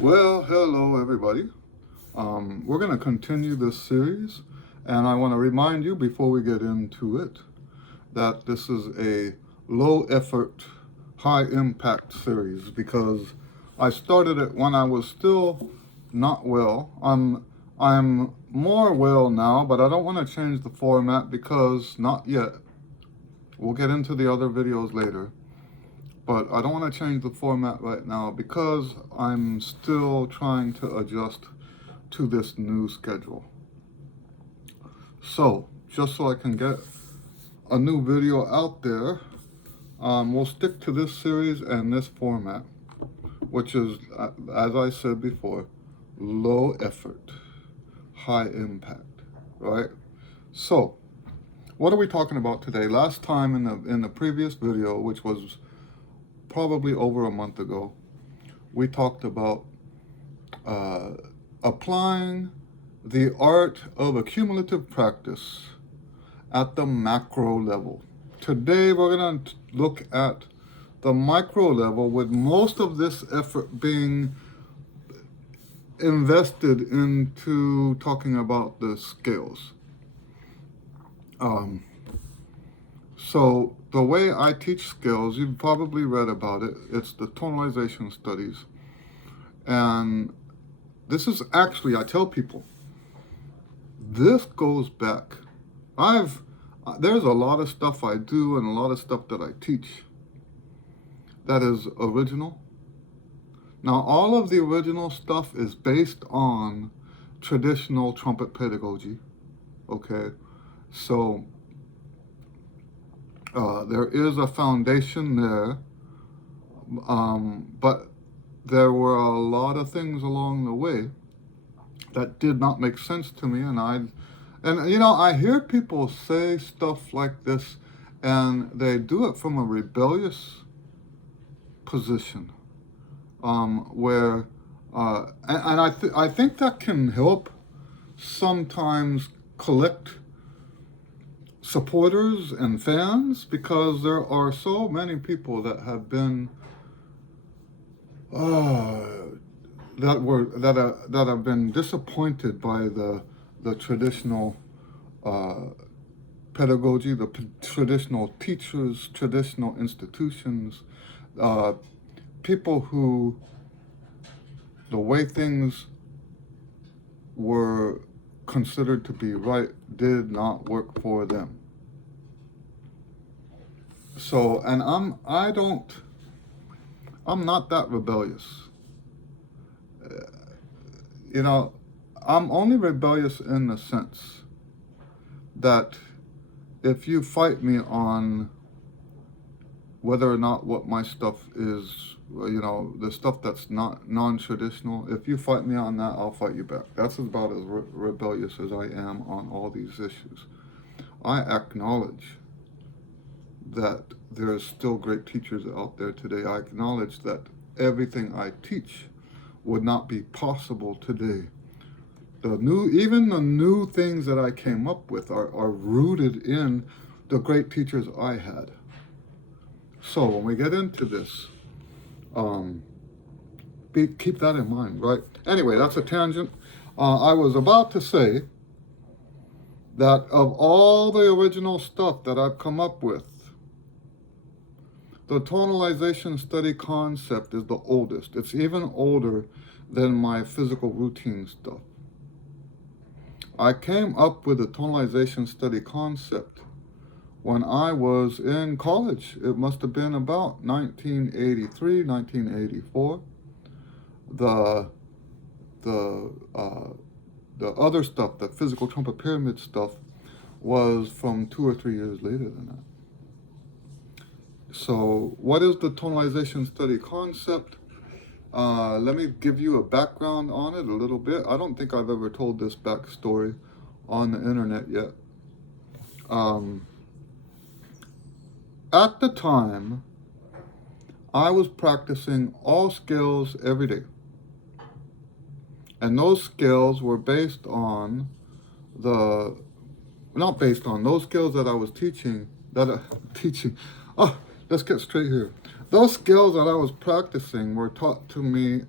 Well, hello everybody. We're going to continue this series, and I want to remind you before we get into it that this is a low effort, high impact series because I started it when I was still not well. I'm more well now, but I don't want to change the format because not yet. We'll get into the other videos later. But I don't want to change the format right now because I'm still trying to adjust to this new schedule. So, just so I can get a new video out there, we'll stick to this series and this format, which is, as I said before, low effort, high impact, right? So, what are we talking about today? Last time in the previous video, which was probably over a month ago, we talked about applying the art of accumulative practice at the macro level. Today we're going to look at the micro level, with most of this effort being invested into talking about the scales. So the way I teach scales, you've probably read about it. It's the tonalization studies. And this is actually, I tell people, this goes back. There's a lot of stuff I do and a lot of stuff that I teach that is original. Now, all of the original stuff is based on traditional trumpet pedagogy, okay? So there is a foundation there, but there were a lot of things along the way that did not make sense to me, and I hear people say stuff like this, and they do it from a rebellious position, where I think that can help sometimes collect supporters and fans, because there are so many people that have been that have been disappointed by the traditional pedagogy, the traditional teachers, traditional institutions, people who the way things were considered to be right did not work for them. So, and I'm not that rebellious. I'm only rebellious in the sense that if you fight me on whether or not what my stuff is, the stuff that's not non-traditional, if you fight me on that, I'll fight you back. That's about as rebellious as I am on all these issues. I acknowledge that there's still great teachers out there today. I acknowledge that everything I teach would not be possible today. Even the new things that I came up with are rooted in the great teachers I had. So when we get into this, keep that in mind, right? Anyway, that's a tangent. I was about to say that of all the original stuff that I've come up with, the tonalization study concept is the oldest. It's even older than my physical routine stuff. I came up with the tonalization study concept when I was in college. It must have been about 1983, 1984. The other stuff, the physical trumpet pyramid stuff, was from 2 or 3 years later than that. So what is the tonalization study concept? Let me give you a background on it a little bit. I don't think I've ever told this backstory on the internet yet. At the time, I was practicing all scales every day. And those scales were based on those scales that I was teaching, let's get straight here. Those skills that I was practicing were taught to me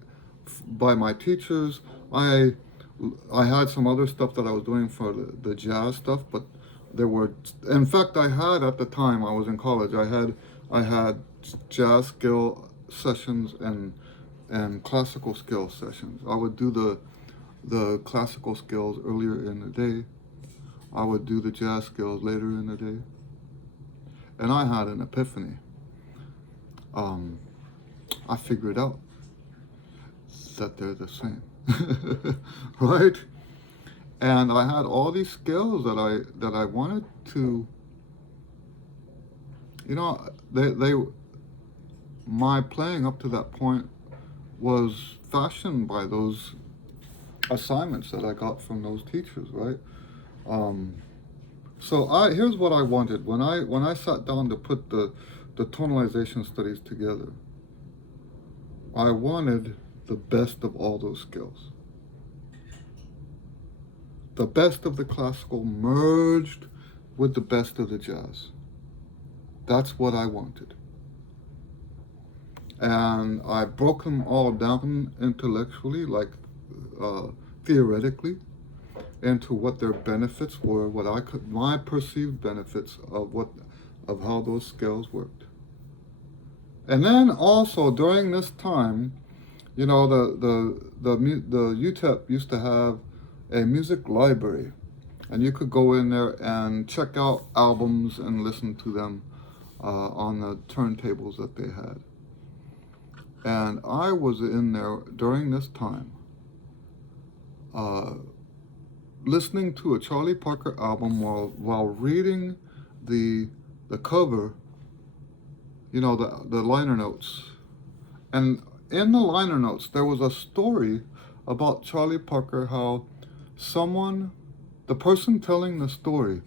by my teachers. I I had some other stuff that I was doing for the jazz stuff, but there were, in fact, I had at the time I was in college. I had jazz skill sessions and classical skill sessions. I would do the classical skills earlier in the day. I would do the jazz skills later in the day, and I had an epiphany. Um, I figured out that they're the same, right? And I had all these skills that I wanted to, they my playing up to that point was fashioned by those assignments that I got from those teachers, right? Um, so here's what I wanted when I sat down to put the tonalization studies together. I wanted the best of all those skills. The best of the classical merged with the best of the jazz. That's what I wanted. And I broke them all down intellectually, like theoretically, into what their benefits were, my perceived benefits of how those skills worked. And then also during this time, the UTEP used to have a music library, and you could go in there and check out albums and listen to them on the turntables that they had. And I was in there during this time, listening to a Charlie Parker album while reading the cover, the liner notes. And in the liner notes, there was a story about Charlie Parker, how the person telling the story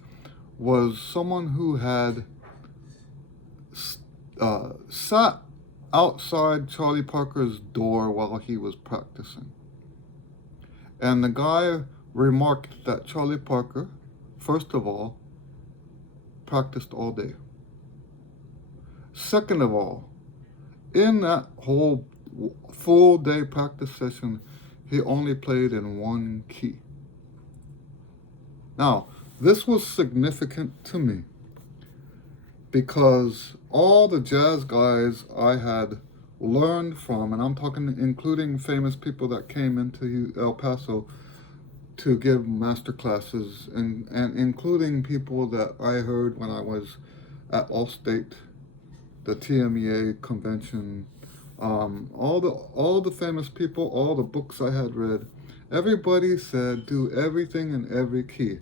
was someone who had sat outside Charlie Parker's door while he was practicing. And the guy remarked that Charlie Parker, first of all, practiced all day. Second of all, in that whole full day practice session, he only played in one key. Now, this was significant to me because all the jazz guys I had learned from, and I'm talking including famous people that came into El Paso to give master classes, and including people that I heard when I was at Allstate, the TMEA convention, all the famous people, all the books I had read, everybody said do everything in every key.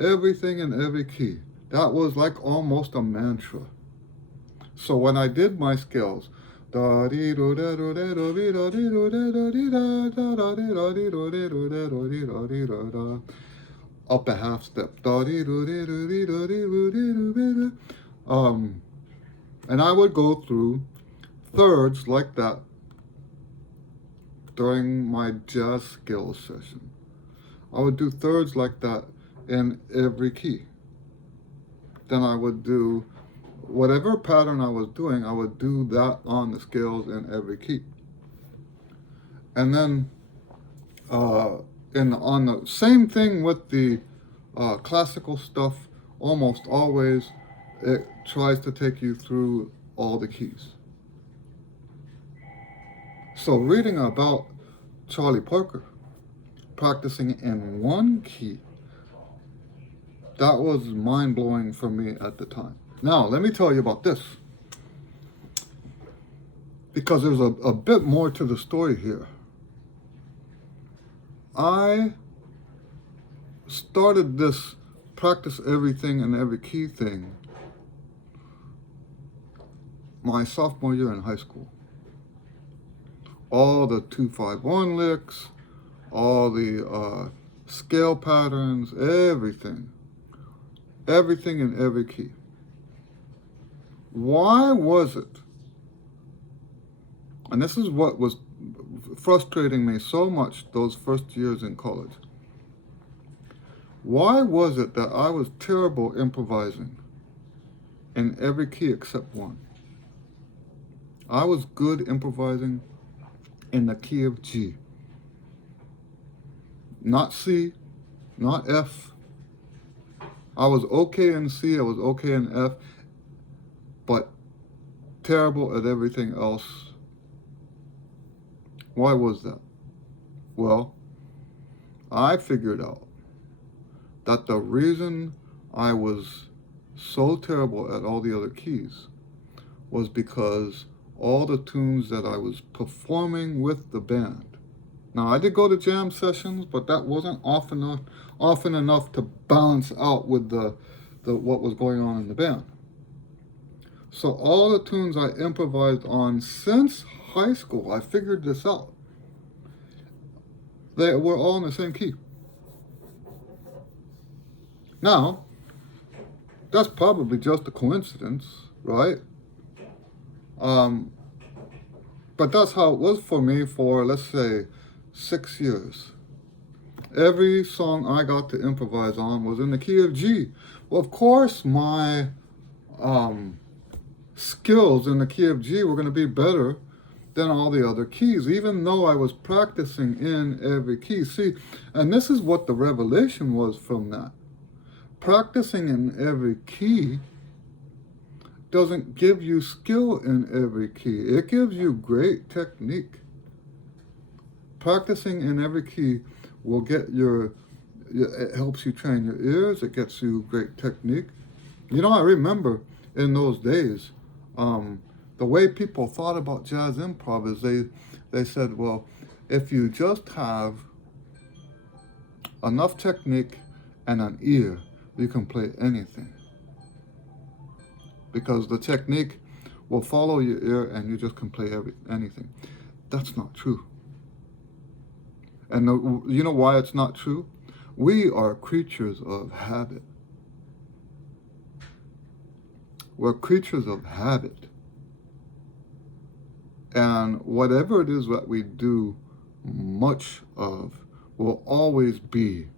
Everything in every key. That was like almost a mantra. So when I did my scales, up a half step, and I would go through thirds like that during my jazz skills session. I would do thirds like that in every key. Then I would do whatever pattern I was doing, I would do that on the scales in every key. And then on the same thing with the classical stuff, almost always it tries to take you through all the keys. So reading about Charlie Parker practicing in one key, that was mind-blowing for me at the time. Now, let me tell you about this, because there's a bit more to the story here. I started this practice everything in every key thing my sophomore year in high school. All the 2-5-1 licks, all the scale patterns, everything in every key. Why was it? And this is what was frustrating me so much those first years in college. Why was it that I was terrible improvising in every key except one? I was good improvising in the key of G. Not C, not F. I was okay in C, I was okay in F, but terrible at everything else. Why was that? Well, I figured out that the reason I was so terrible at all the other keys was because all the tunes that I was performing with the band. Now, I did go to jam sessions, but that wasn't often enough to balance out with the what was going on in the band. So all the tunes I improvised on since high school, I figured this out. They were all in the same key. Now, that's probably just a coincidence, right? But that's how it was for me for, let's say, 6 years. Every song I got to improvise on was in the key of G. Well, of course, my skills in the key of G were going to be better than all the other keys, even though I was practicing in every key. See, and this is what the revelation was from that. Practicing in every key doesn't give you skill in every key. It gives you great technique. Practicing in every key will get it helps you train your ears, it gets you great technique. You know, I remember in those days, the way people thought about jazz improv is they said, well, if you just have enough technique and an ear, you can play anything. Because the technique will follow your ear and you just can play anything. That's not true. And you know why it's not true? We are creatures of habit. We're creatures of habit. And whatever it is that we do much of will always be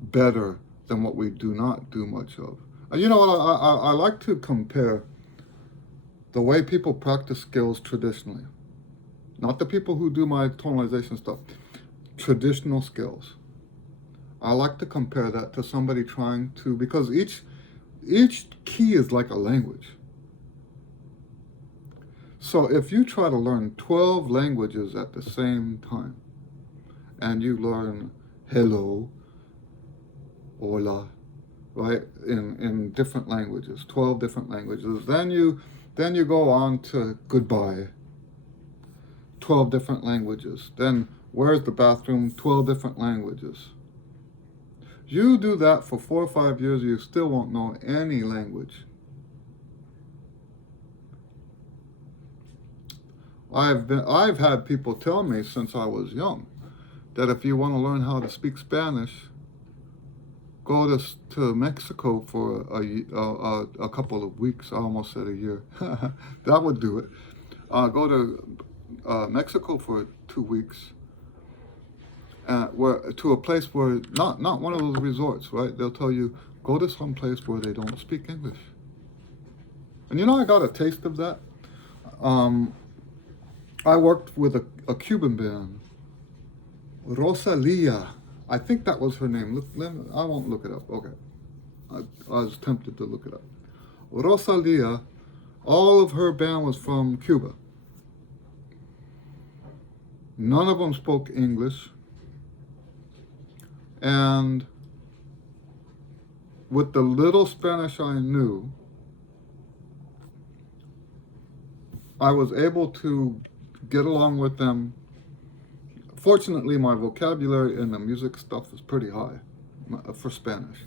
better than what we do not do much of. You know, I like to compare the way people practice skills traditionally. Not the people who do my tonalization stuff. Traditional skills. I like to compare that to somebody trying to, because each key is like a language. So if you try to learn 12 languages at the same time, and you learn hello, hola, right, in different languages, 12 different languages, then you go on to goodbye, 12 different languages. Then where's the bathroom, 12 different languages. You do that for 4 or 5 years, you still won't know any language. I've had people tell me since I was young that if you want to learn how to speak Spanish, go to Mexico for a couple of weeks. I almost said a year. That would do it. Go to Mexico for 2 weeks. To a place where not one of those resorts, right? They'll tell you go to some place where they don't speak English. And you know, I got a taste of that. I worked with a Cuban band, Rosalia. I think that was her name. I won't look it up. Okay, I was tempted to look it up. Rosalia. All of her band was from Cuba. None of them spoke English. And with the little Spanish I knew, I was able to get along with them. Fortunately, my vocabulary in the music stuff is pretty high for Spanish.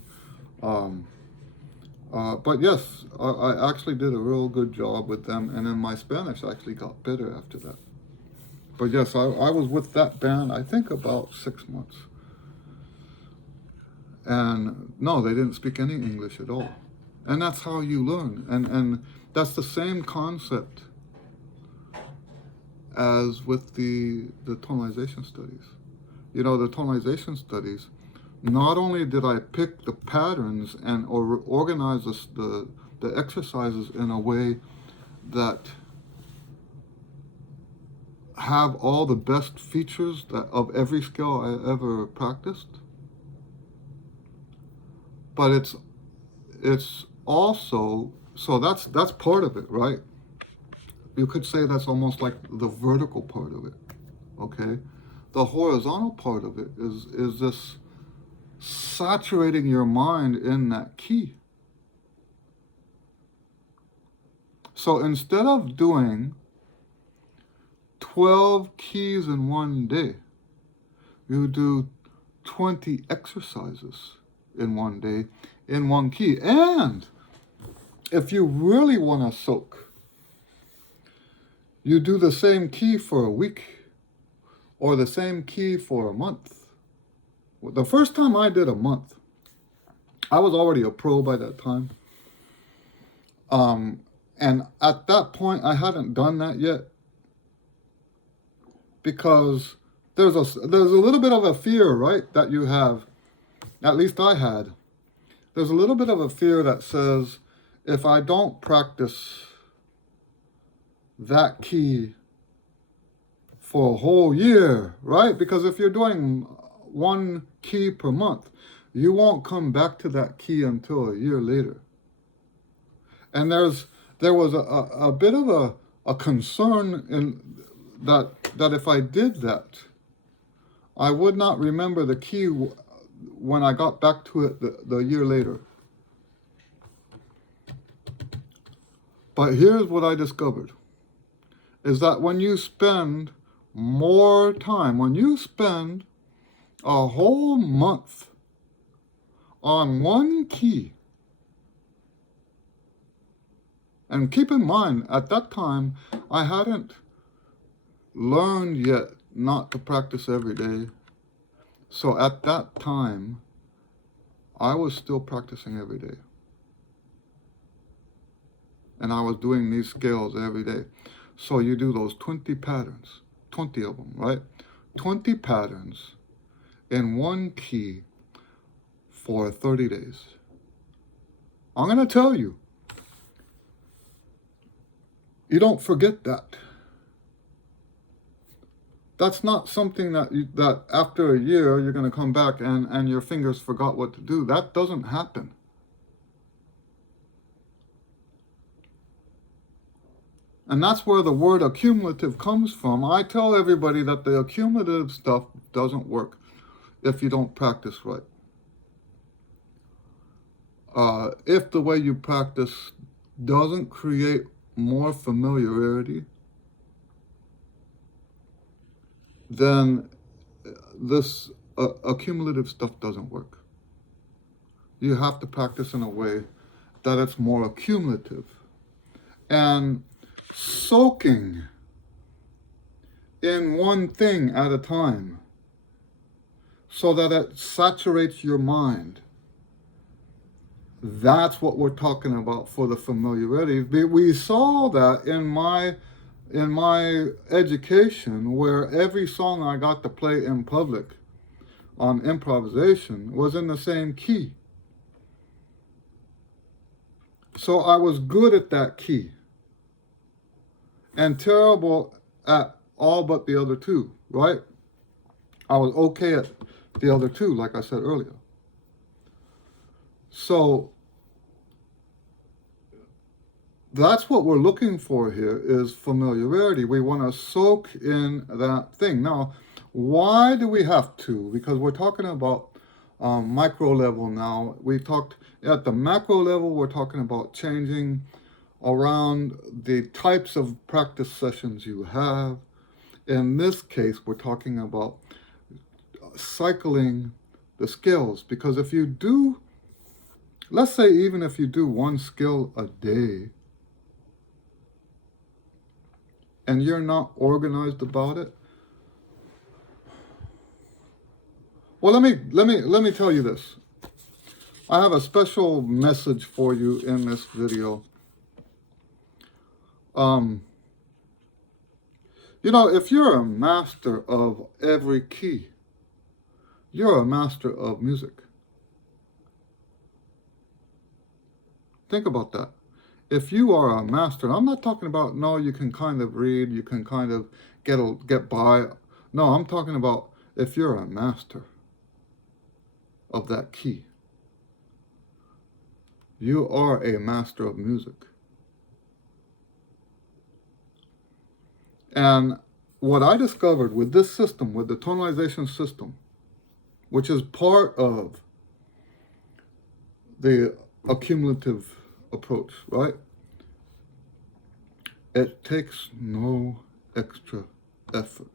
But yes, I actually did a real good job with them, and then my Spanish actually got better after that. But yes, I was with that band, I think about 6 months. And no, they didn't speak any English at all. And that's how you learn. And that's the same concept as with the tonalization studies. You know, the tonalization studies, not only did I pick the patterns or organize the exercises in a way that have all the best features of every skill I ever practiced, but it's also, so that's part of it, right? You could say that's almost like the vertical part of it, okay? The horizontal part of it is this saturating your mind in that key. So instead of doing 12 keys in one day, you do 20 exercises in one day in one key. And if you really want to soak, you do the same key for a week or the same key for a month. The first time I did a month, I was already a pro by that time. And at that point, I hadn't done that yet because there's a little bit of a fear, right, that you have. At least I had. There's a little bit of a fear that says, if I don't practice that key for a whole year, right? Because if you're doing one key per month, you won't come back to that key until a year later. And there was a bit of a concern in that if I did that, I would not remember the key when I got back to it the year later. But here's what I discovered, is that when you spend more time, when you spend a whole month on one key, and keep in mind, at that time, I hadn't learned yet not to practice every day. So at that time, I was still practicing every day. And I was doing these scales every day. So you do those 20 patterns, 20 of them, right? 20 patterns in one key for 30 days. I'm going to tell you, you don't forget that. That's not something that after a year you're going to come back and your fingers forgot what to do. That doesn't happen. And that's where the word accumulative comes from. I tell everybody that the accumulative stuff doesn't work if you don't practice right. If the way you practice doesn't create more familiarity, then this accumulative stuff doesn't work. You have to practice in a way that it's more accumulative. And soaking in one thing at a time so that it saturates your mind. That's what we're talking about for the familiarity. We saw that in my education, where every song I got to play in public on improvisation was in the same key. So I was good at that key and terrible at all but the other two, right? I was okay at the other two, like I said earlier. So that's what we're looking for here, is familiarity. We want to soak in that thing. Now, why do we have to? Because we're talking about micro level now. We talked at the macro level, we're talking about changing around the types of practice sessions you have. In this case, we're talking about cycling the skills, because if you do, let's say even if you do one skill a day and you're not organized about it, well, let me tell you this. I have a special message for you in this video. You know, if you're a master of every key, you're a master of music. Think about that. If you are a master, I'm not talking about, no, you can kind of read, you can kind of get by. No, I'm talking about if you're a master of that key. You are a master of music. And what I discovered with this system, with the tonalization system, which is part of the accumulative approach, right? It takes no extra effort.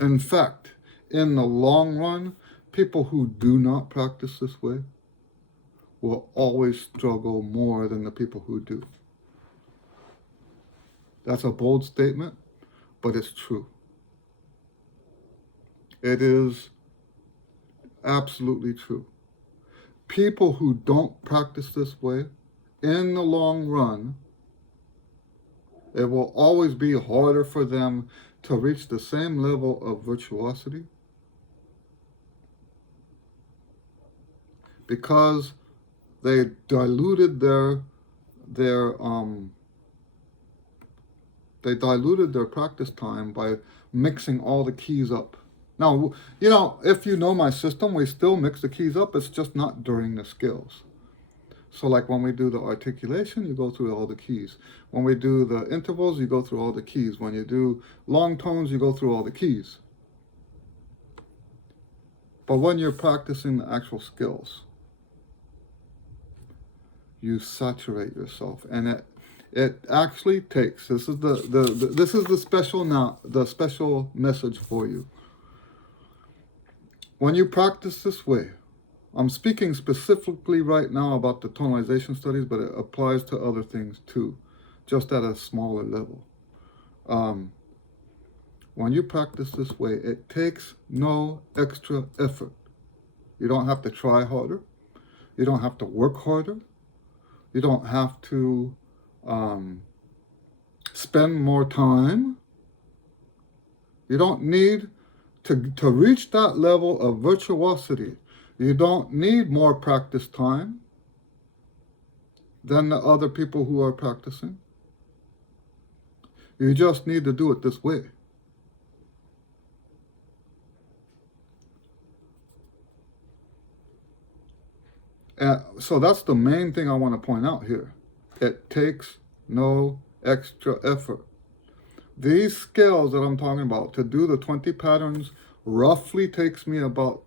In fact, in the long run, people who do not practice this way will always struggle more than the people who do. That's a bold statement, but it's true. It is absolutely true. People who don't practice this way, in the long run, it will always be harder for them to reach the same level of virtuosity because they diluted their practice time by mixing all the keys up. Now, if you know my system, we still mix the keys up. It's just not during the scales. So like when we do the articulation, you go through all the keys. When we do the intervals, you go through all the keys. When you do long tones, you go through all the keys. But when you're practicing the actual skills, you saturate yourself, and it actually takes. This is the special message for you. When you practice this way, I'm speaking specifically right now about the tonalization studies, but it applies to other things too, just at a smaller level. When you practice this way, it takes no extra effort. You don't have to try harder. You don't have to work harder. You don't have to spend more time. You don't need to reach that level of virtuosity. You don't need more practice time than the other people who are practicing. You just need to do it this way. So that's the main thing I want to point out here. It takes no extra effort. These scales that I'm talking about, to do the 20 patterns, roughly takes me about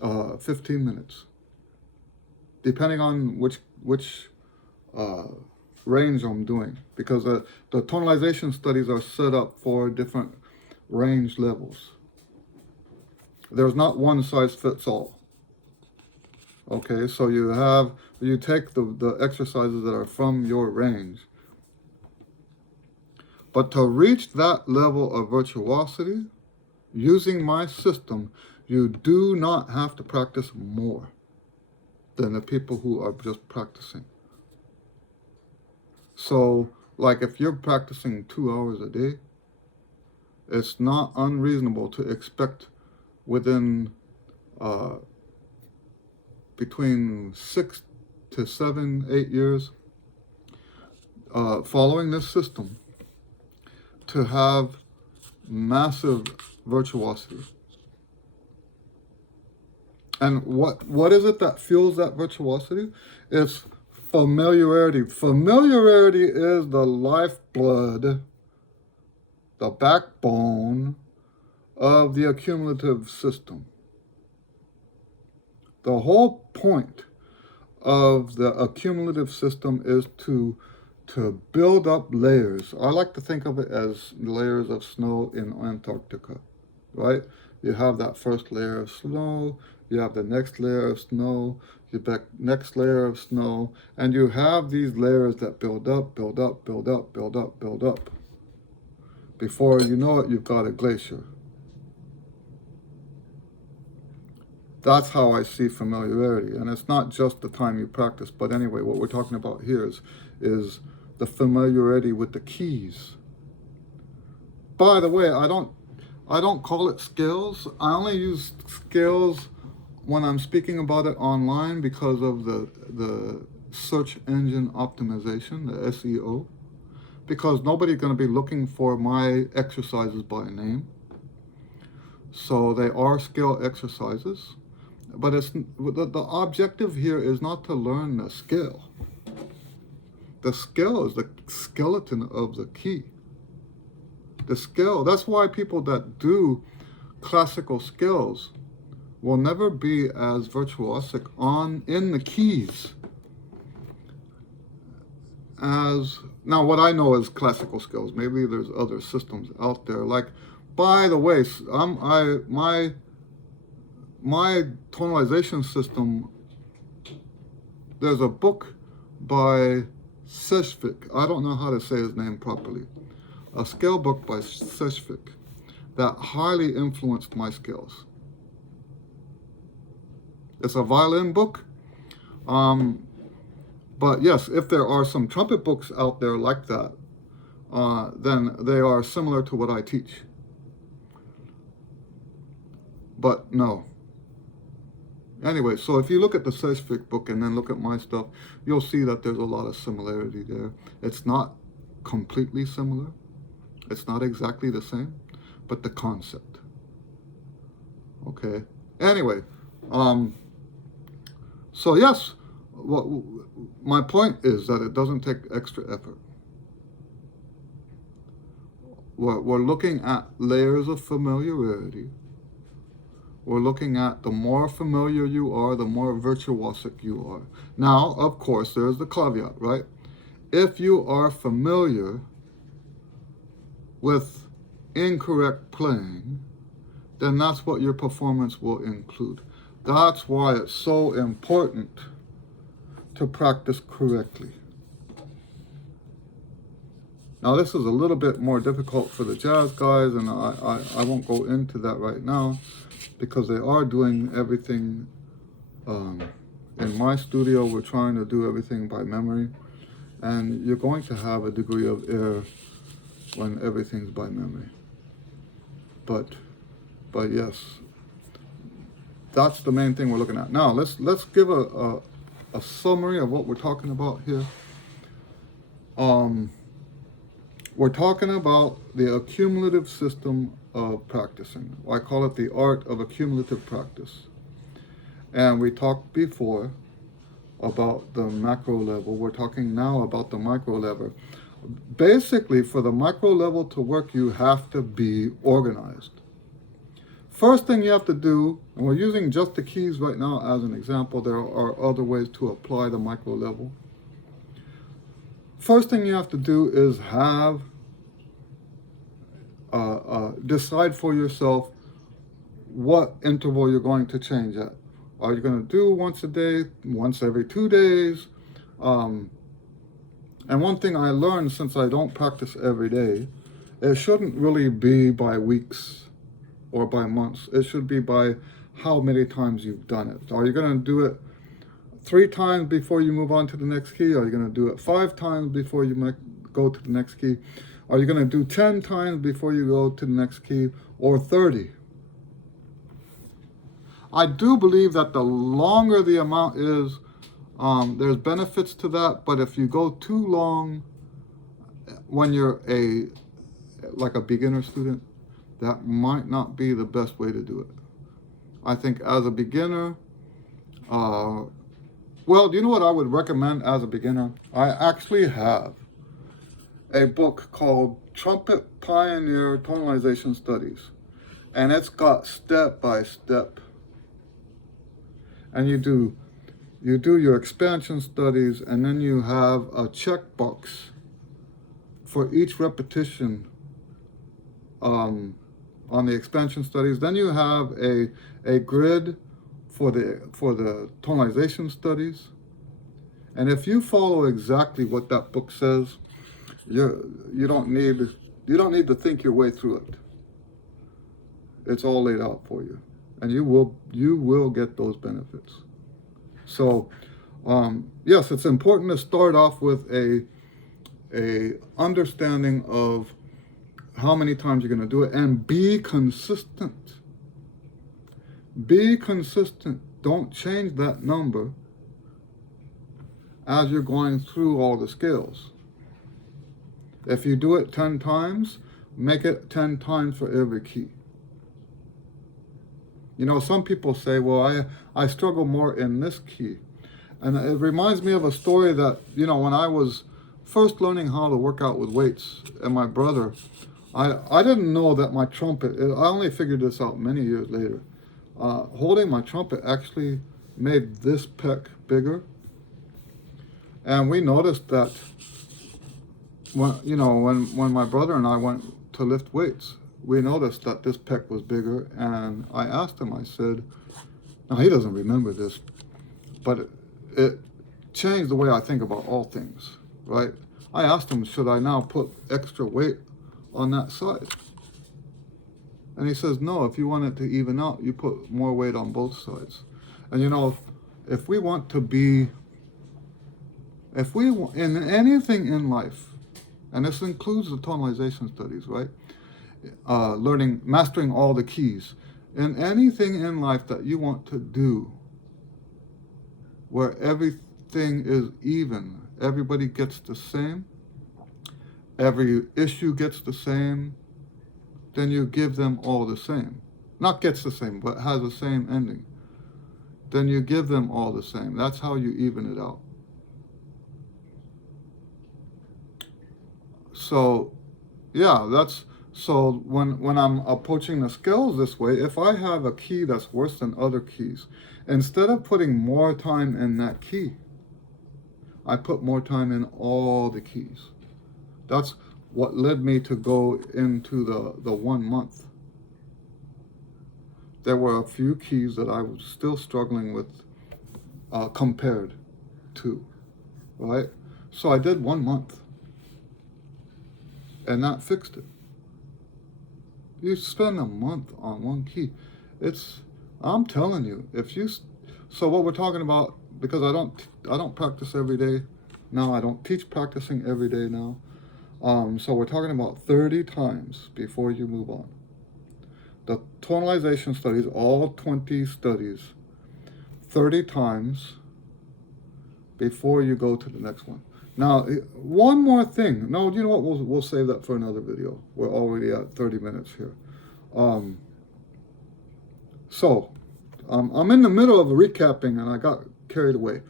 15 minutes, depending on which range I'm doing, because the tonalization studies are set up for different range levels. There's not one size fits all. Okay, so you take the exercises that are from your range. But to reach that level of virtuosity, using my system, you do not have to practice more than the people who are just practicing. So, like if you're practicing 2 hours a day, it's not unreasonable to expect within between 6 to 7, 8 years following this system to have massive virtuosity. And what is it that fuels that virtuosity? It's familiarity. Familiarity is the lifeblood, the backbone of the accumulative system. The whole point of the accumulative system is to build up layers. I like to think of it as layers of snow in Antarctica, right? You have that first layer of snow, you have the next layer of snow, the next layer of snow, and you have these layers that build up, build up, build up, build up, build up. Before you know it, you've got a glacier. That's how I see familiarity. And it's not just the time you practice, but anyway, what we're talking about here is the familiarity with the keys. By the way, I don't call it scales. I only use scales when I'm speaking about it online because of the search engine optimization, the SEO. because nobody's going to be looking for my exercises by name. So they are skill exercises, but the objective here is not to learn the skill. The skill is the skeleton of the key. The skill, that's why people that do classical skills will never be as virtuosic in the keys as, now what I know is classical skills. Maybe there's other systems out there. Like, by the way, my tonalization system, there's a book by Seshvik. I don't know how to say his name properly. A scale book by Seshvik that highly influenced my skills. It's a violin book. But yes, if there are some trumpet books out there like that, then they are similar to what I teach. But no. Anyway, so if you look at the Seshvik book and then look at my stuff, you'll see that there's a lot of similarity there. It's not completely similar. It's not exactly the same, but the concept. Okay. Anyway, so yes, my point is that it doesn't take extra effort. We're looking at layers of familiarity. We're looking at the more familiar you are, the more virtuosic you are. Now, of course, there's the caveat, right? If you are familiar with incorrect playing, then that's what your performance will include. That's why it's so important to practice correctly. Now, this is a little bit more difficult for the jazz guys, and I won't go into that right now, because they are doing everything in my studio. We're trying to do everything by memory, and you're going to have a degree of error when everything's by memory. But yes, that's the main thing we're looking at. Now let's give a summary of what we're talking about here. We're talking about the accumulative system of practicing. I call it the art of accumulative practice. And we talked before about the macro level. We're talking now about the micro level. Basically, for the micro level to work, you have to be organized. First thing you have to do, and we're using just the keys right now as an example, there are other ways to apply the micro level. First thing you have to do is have, decide for yourself what interval you're going to change at. Are you going to do once a day, once every 2 days? And one thing I learned, since I don't practice every day, it shouldn't really be by weeks or by months. It should be by how many times you've done it. Are you going to do it 3 times before you move on to the next key? Are you going to do it 5 times before you go to the next key? Are you going to do 10 times before you go to the next key, or 30? I do believe that the longer the amount is, there's benefits to that, but if you go too long when you're like a beginner student, that might not be the best way to do it. I think as a beginner, well, do you know what I would recommend as a beginner? I actually have a book called Trumpet Pioneer Tonalization Studies, and it's got step by step. And you do your expansion studies, and then you have a checkbox for each repetition on the expansion studies. Then you have a grid for the tonalization studies. And if you follow exactly what that book says, you don't need to think your way through it. It's all laid out for you, and you will get those benefits. So yes, it's important to start off with a understanding of how many times you're going to do it, and be consistent. Be consistent. Don't change that number as you're going through all the scales. If you do it 10 times, make it 10 times for every key. You know, some people say, well, I struggle more in this key. And it reminds me of a story that, you know, when I was first learning how to work out with weights, and my brother, I didn't know that my trumpet, I only figured this out many years later. Holding my trumpet actually made this pec bigger. And we noticed that when my brother and I went to lift weights, we noticed that this pec was bigger. And I asked him, I said, now he doesn't remember this, but it changed the way I think about all things, right? I asked him, should I now put extra weight on that side? And he says, no, if you want it to even out, you put more weight on both sides. And you know, if we want to be, in anything in life, and this includes the tonalization studies, right? Mastering all the keys. In anything in life that you want to do, where everything is even, everybody gets the same, every issue gets the same, then you give them all the same. Not gets the same, but has the same ending. Then you give them all the same. That's how you even it out. So, yeah, so when I'm approaching the scales this way, if I have a key that's worse than other keys, instead of putting more time in that key, I put more time in all the keys. That's what led me to go into the 1 month. There were a few keys that I was still struggling with compared to, right? So I did 1 month, and that fixed it. You spend a month on one key. I'm telling you, so what we're talking about, because I don't practice every day now. I don't teach practicing every day now. So we're talking about 30 times before you move on. The tonalization studies, all 20 studies, 30 times before you go to the next one. Now, one more thing. No, you know what? We'll save that for another video. We're already at 30 minutes here. I'm in the middle of recapping, and I got carried away.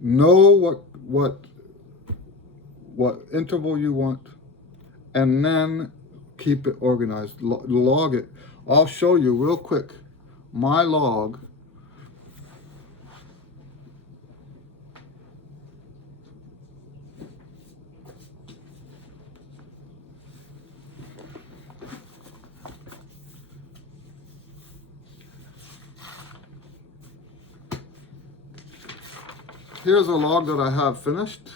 Know what interval you want, and then keep it organized. Log it. I'll show you real quick my log. Here's a log that I have finished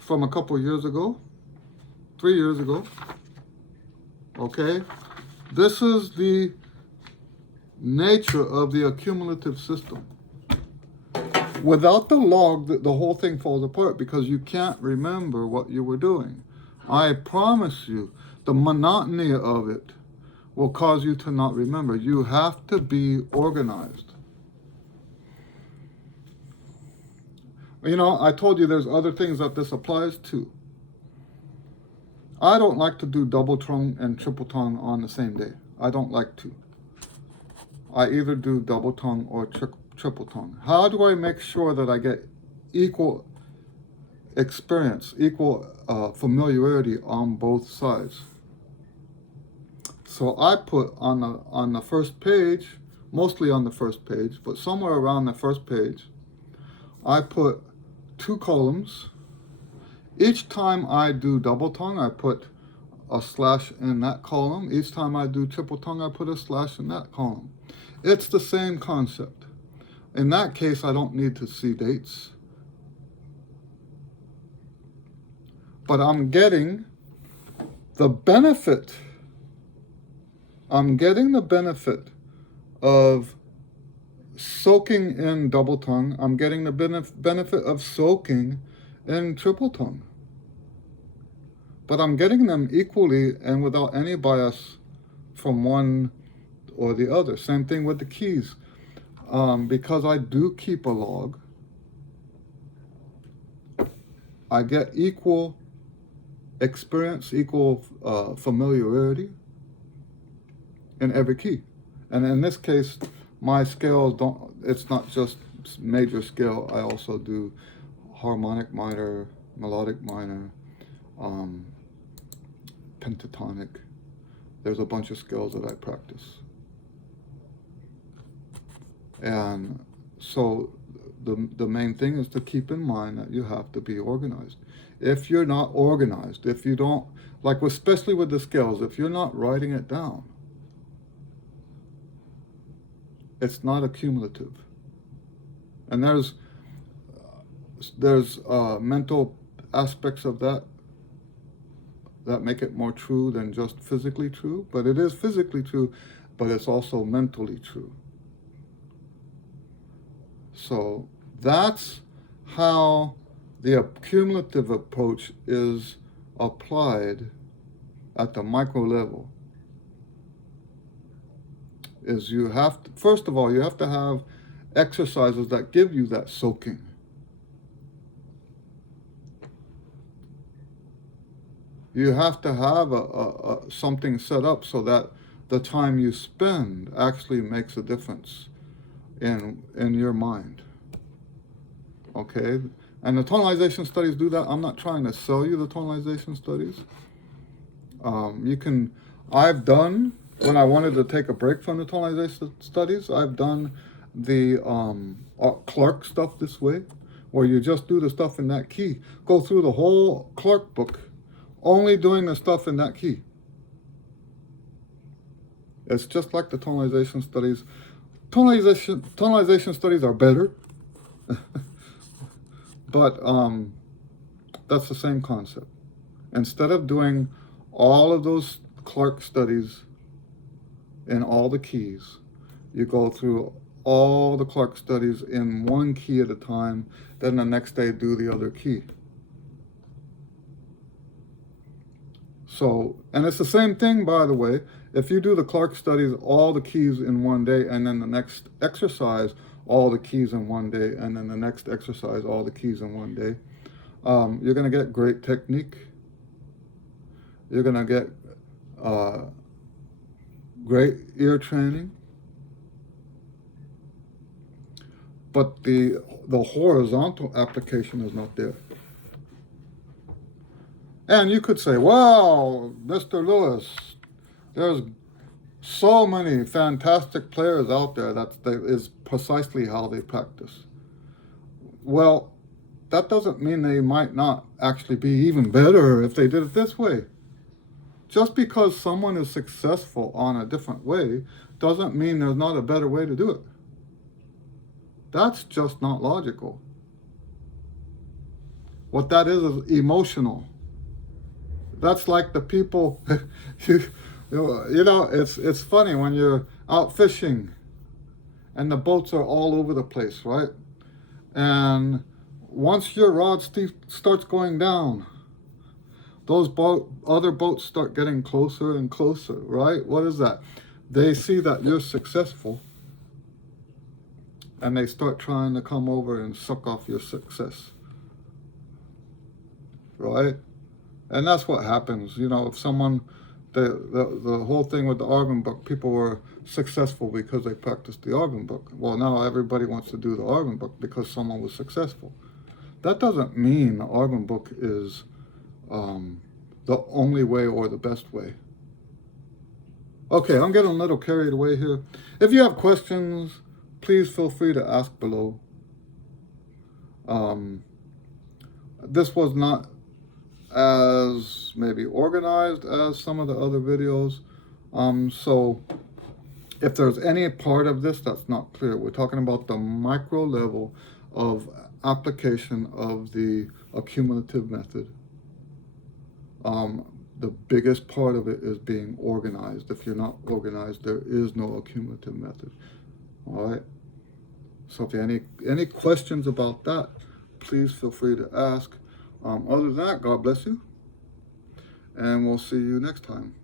from a couple years ago, 3 years ago. Okay, this is the nature of the accumulative system. Without the log, the whole thing falls apart because you can't remember what you were doing. I promise you, the monotony of it will cause you to not remember. You have to be organized. You know, I told you there's other things that this applies to. I don't like to do double tongue and triple tongue on the same day. I don't like to. I either do double tongue or triple tongue. How do I make sure that I get equal experience, equal familiarity on both sides? So I put on the first page, mostly on the first page, but somewhere around the first page, I put 2 columns. Each time I do double tongue, I put a slash in that column. Each time I do triple tongue, I put a slash in that column. It's the same concept. In that case, I don't need to see dates. But I'm getting the benefit. I'm getting the benefit of soaking in double tongue. I'm getting the benefit of soaking in triple tongue. But I'm getting them equally and without any bias from one or the other. Same thing with the keys. Because I do keep a log, I get equal experience, equal familiarity in every key. And in this case, my scales don't, it's not just major scale. I also do harmonic minor, melodic minor, pentatonic. There's a bunch of scales that I practice. And so the main thing is to keep in mind that you have to be organized. If you're not organized, if you don't, like especially with the scales, if you're not writing it down, it's not accumulative. And there's mental aspects of that make it more true than just physically true. But it is physically true, but it's also mentally true. So that's how the accumulative approach is applied at the micro level. Is you have to, first of all, you have to have exercises that give you that soaking. You have to have something set up so that the time you spend actually makes a difference in your mind. Okay? And the tonalization studies do that. I'm not trying to sell you the tonalization studies. I've done, when I wanted to take a break from the tonalization studies, I've done the Clark stuff this way, where you just do the stuff in that key. Go through the whole Clark book, only doing the stuff in that key. It's just like the tonalization studies. Tonalization studies are better, but that's the same concept. Instead of doing all of those Clark studies in all the keys, you go through all the Clark studies in one key at a time, then the next day do the other key. So, and it's the same thing, by the way, if you do the Clark studies, all the keys in one day, and then the next exercise, all the keys in one day, and then the next exercise, all the keys in one day, you're going to get great technique. You're going to get great ear training. But the horizontal application is not there. And you could say, well, Mr. Lewis, there's so many fantastic players out there that is precisely how they practice. Well, that doesn't mean they might not actually be even better if they did it this way. Just because someone is successful on a different way doesn't mean there's not a better way to do it. That's just not logical. What that is emotional. That's like the people, you know, it's funny when you're out fishing and the boats are all over the place, right? And once your rod starts going down, those other boats start getting closer and closer, right? What is that? They see that you're successful and they start trying to come over and suck off your success, right? And that's what happens, you know, if someone, the whole thing with the Arvin book, people were successful because they practiced the Arvin book. Well, now everybody wants to do the Arvin book because someone was successful. That doesn't mean the Arvin book is the only way or the best way. Okay, I'm getting a little carried away here. If you have questions, please feel free to ask below. This was not as maybe organized as some of the other videos. So if there's any part of this that's not clear, we're talking about the micro level of application of the accumulative method. The biggest part of it is being organized. If you're not organized, there is no accumulative method. All right. So if you have any questions about that, please feel free to ask. Other than that, God bless you, and we'll see you next time.